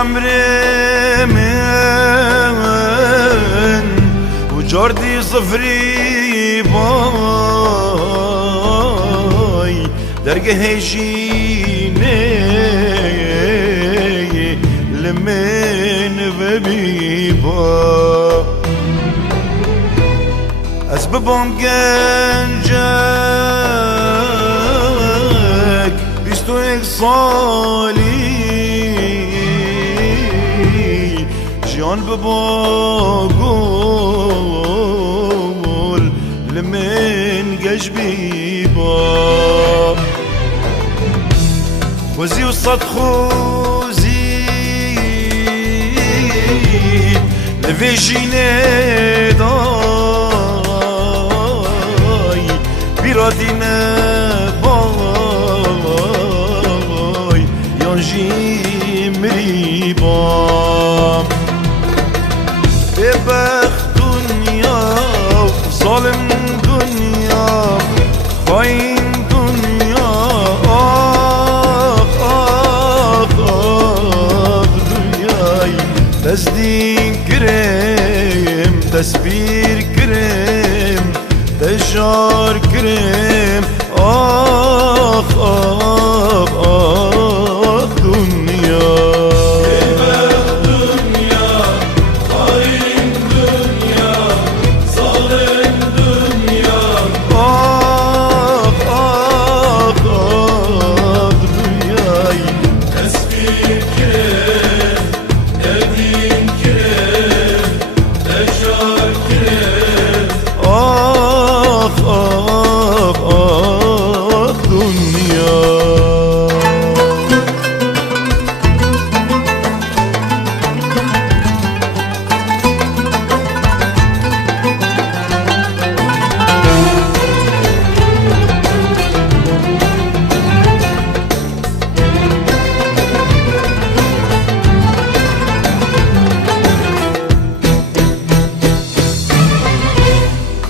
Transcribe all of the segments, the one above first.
عمري من وجردي صفري باي درجة هجيني لمن ببيبا أسبابهم جنجك بيستويك صالي جان بباقول لمن قجبي با خوزي وصد خوزي لفيجيني داي بيراتينا باي يانجي مريبا ببخت دنيا ظالم دنيا خاين دنيا دنياي تزدين كريم تسبير كريم تجار كريم دنيا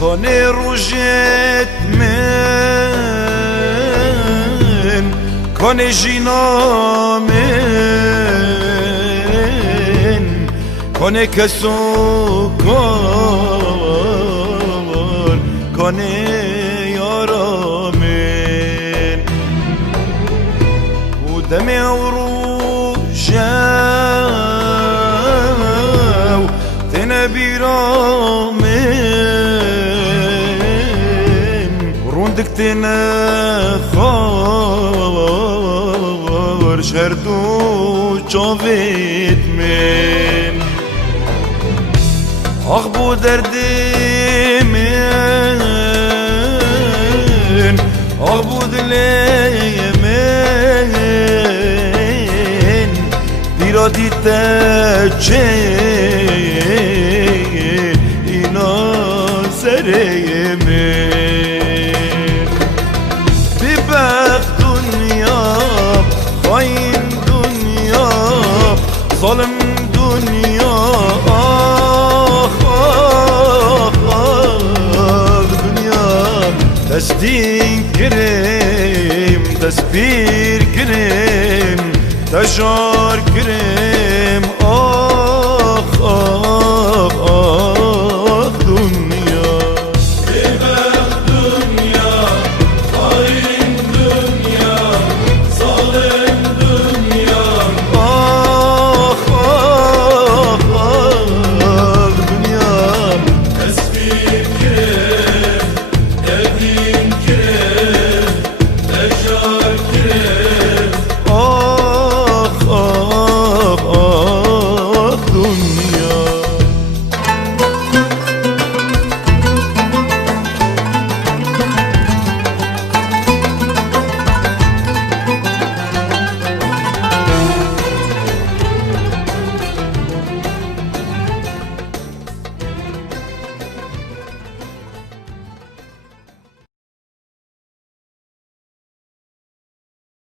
کنه روژت من کنه جینا من کنه کسو کار کنه یارا من و دم روژو تنه بیرا روندك تنخار شردو جاوید من أخبو دردي من أخبو دلي من بیرادی تچه اینا سره من ببخت دنيا خاين دنيا ظالم دنيا دنيا تسدين كريم تسبير كريم تجار